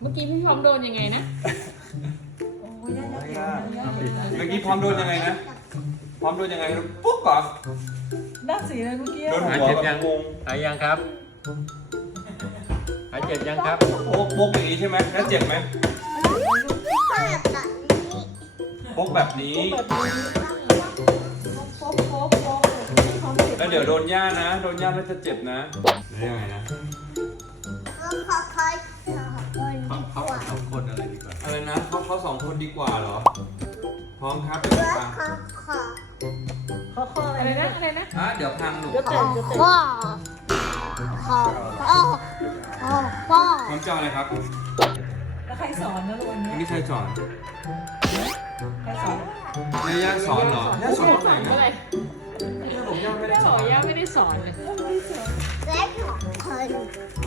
เมื่อกี้พี่พร้อมโดนยังไงนะ โอ้ยยากยากยากเมื่อกี้พร้อมโดนยังไงนะ พร้อมโดนยังไงปุ๊บก่อนด้านสีอะไรเมื่อกี้โดนหายหัวเจ็บแบบยังงงหายยังครับ หายเจ็บยังครับโป๊กโป๊กอย่างนี้ใช่ไหมแล้วเจ็บไหมโป๊กแบบนี้ โป๊บโป๊บโป๊บพร้อมติดแล้วเดี๋ยวโดนย่านะ โดนย่าแล้วจะเจ็บนะแล้วยังไงนะ ดีกว่าอะไรนะเขาเขาสองคนดีกว่าเหรอ พร้อมครับเดี๋ยวพังข้อข้ออะอะไรไรนะนะอะไรนะอะเดี๋ยวพังหนูเดี๋ยวเตะเดี๋ยวเตะพร้อมจะเอาอะไรครับแล้วใครสอนนะลูกวันอันนี้นี้ใครสอนใครสอนย่าย่าสอนเหรอย่าสอนตรงไหนเมื่อไหร่นะย่าบอกย่าไม่ได้สบออกนย่าไม่ได้สอนเลย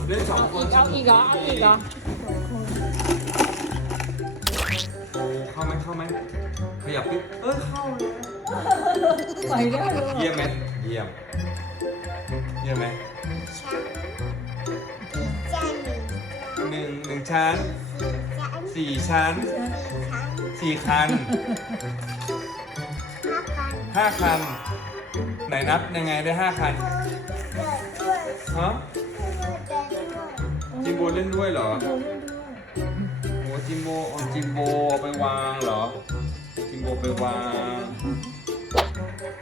เล่นสองเอาคอีนกเอาอีกเหรอเอาอีกเหรอ เข้าไหมเข้าไหมขยับปิ๊บเออเข้าเลยไปได้เลยเยี่ยมไหมเยี่ยมเยี่ยมไหมหนึ่งหนึ่งชั้นสี่ชั้นสี่คันห้าคันไหนนับยังไงได้ห้าคันฮะจิมโบเล่นด้วยเหรอ จิมโบเอาจิมโบเอาไปวางเหรอ จิมโบไปวาง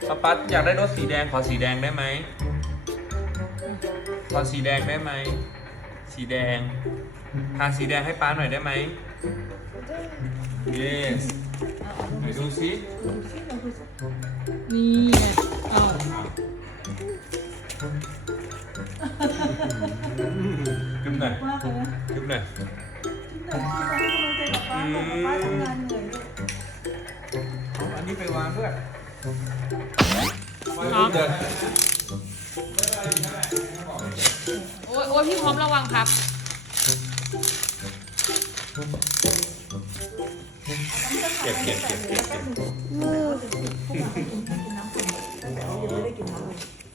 ปะปัดอยากได้รถสีแดงขอสีแดงได้ไหมขอสีแดงได้ไหม สีแดงหาสีแดงให้ป้าหน่อยได้ไหม yes ไหนดูซิดูสิเราดูสินี่ไงเอากึมหน่อยมากเลยนะกึ ลังใจกับป้าบอกว่าป้าทำงานเหนื่อยด้วยเอาอันนี้ไปวางเพื่อนวางรูปเดินโอ้ยโอ้ยพี่พร้อมระวังครับ เก็บเก็บเก็บเก็บ